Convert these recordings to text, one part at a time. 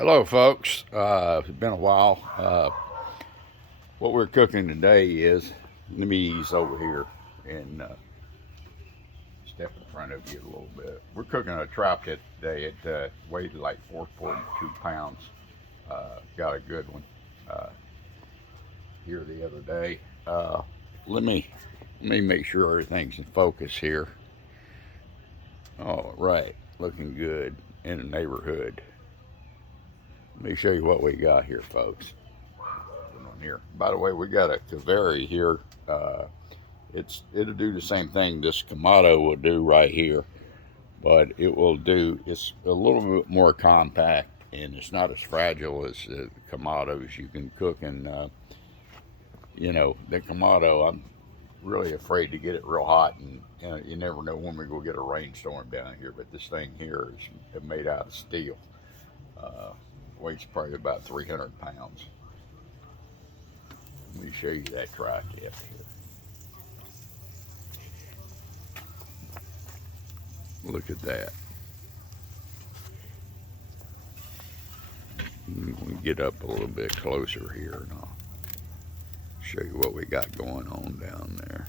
Hello, folks. It's been a while. What we're cooking today is, let me ease over here and step in front of you a little bit. We're cooking a tri-tip today. It weighed like 4.2 pounds. Got a good one here the other day. Let me make sure everything's in focus here. All right, looking good in the neighborhood. Let me show you what we got here, folks. On here. By the way, we got a Keveri here. It'll do the same thing this Kamado will do right here, but it's a little bit more compact and it's not as fragile as the Kamados you can cook in. The Kamado, I'm really afraid to get it real hot, and you never know when we're going to get a rainstorm down here. But this thing here is made out of steel. Uh, Weighs probably about 300 pounds. Let me show you that tri-tip here. Look at that. We get up a little bit closer here and I'll show you what we got going on down there.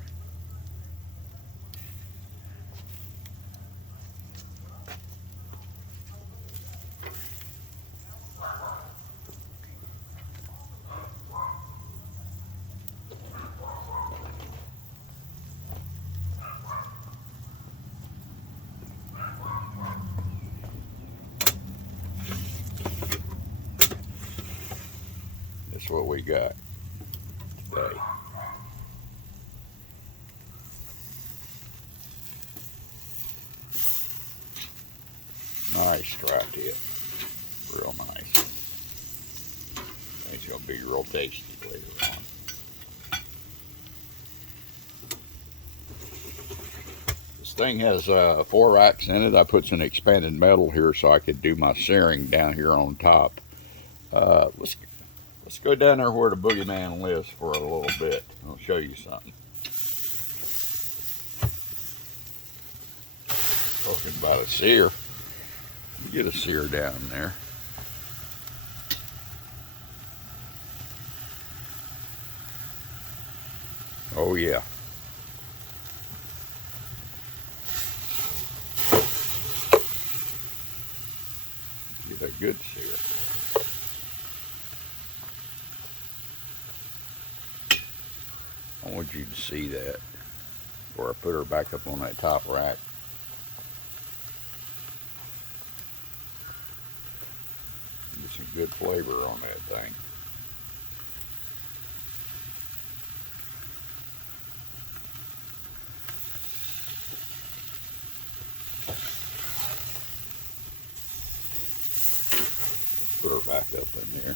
That's what we got today. Nice tri-tip. Real nice. It's going to be real tasty later on. This thing has 4 racks in it. I put some expanded metal here so I could do my searing down here on top. Let's go down there where the boogeyman lives for a little bit. I'll show you something. Talking about a sear. Get a sear down there. Oh yeah. Get a good sear. I want you to see that before I put her back up on that top rack. Get some good flavor on that thing. Let's put her back up in there.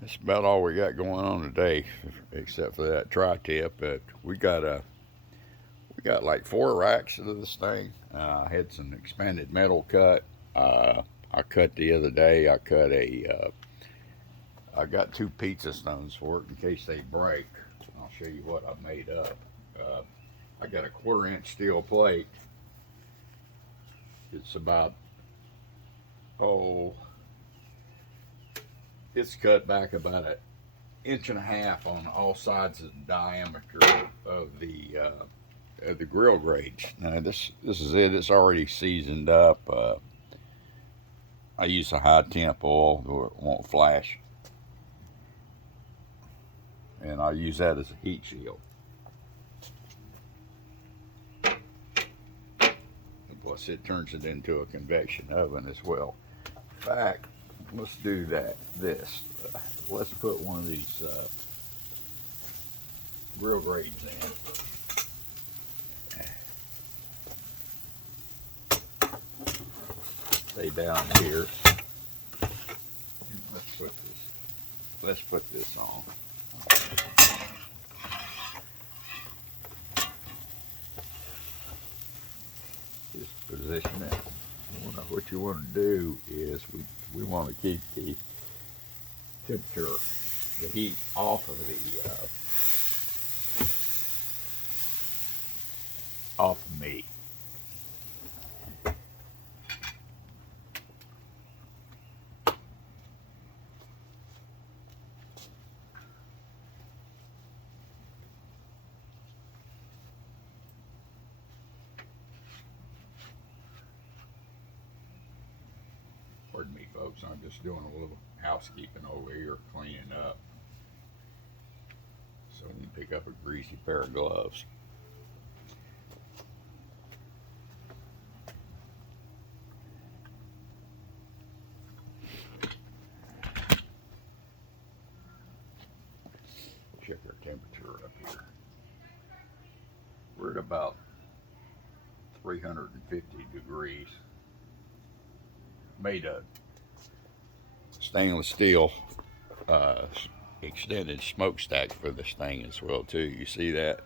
That's about all we got going on today, except for that tri-tip. But we got like 4 racks of this thing. I had some expanded metal cut. I cut the other day. I got 2 pizza stones for it in case they break. I'll show you what I made up. I got a 1/4-inch steel plate. It's about it's cut back about 1.5 inches on all sides of the diameter of the grill grate. Now this is it. It's already seasoned up. I use a high temp oil so it won't flash, and I'll use that as a heat shield. And plus, it turns it into a convection oven as well. In fact, let's do this. Let's put one of these grill grates in. Stay down here. Let's put this on. Just position it. What you want to do is we want to keep the temperature, the heat off of the meat. Pardon me, folks, I'm just doing a little housekeeping over here, cleaning up. So I'm going to pick up a greasy pair of gloves. Check our temperature up here. We're at about 350 degrees. Made a stainless steel extended smokestack for this thing as well too. You see that?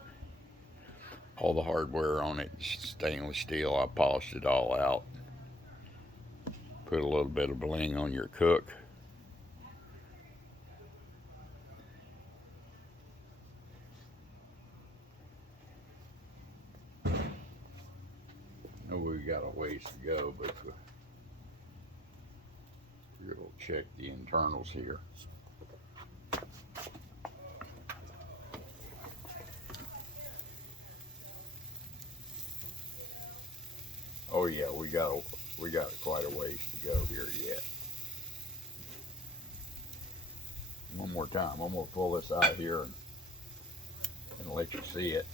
All the hardware on it is stainless steel. I polished it all out. Put a little bit of bling on your cook. I know we've got a ways to go, but we'll check the internals here. Oh yeah, we got quite a ways to go here yet. One more time, I'm gonna pull this out here and let you see it.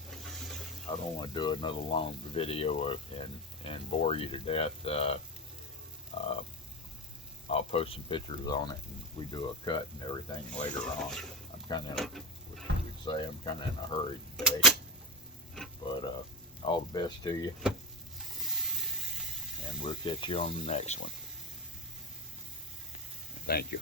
I don't want to do another long video and bore you to death. I'll post some pictures on it, and we do a cut and everything later on. I'm kind of, what you would say, I'm kind of in a hurry today. But all the best to you, and we'll catch you on the next one. Thank you.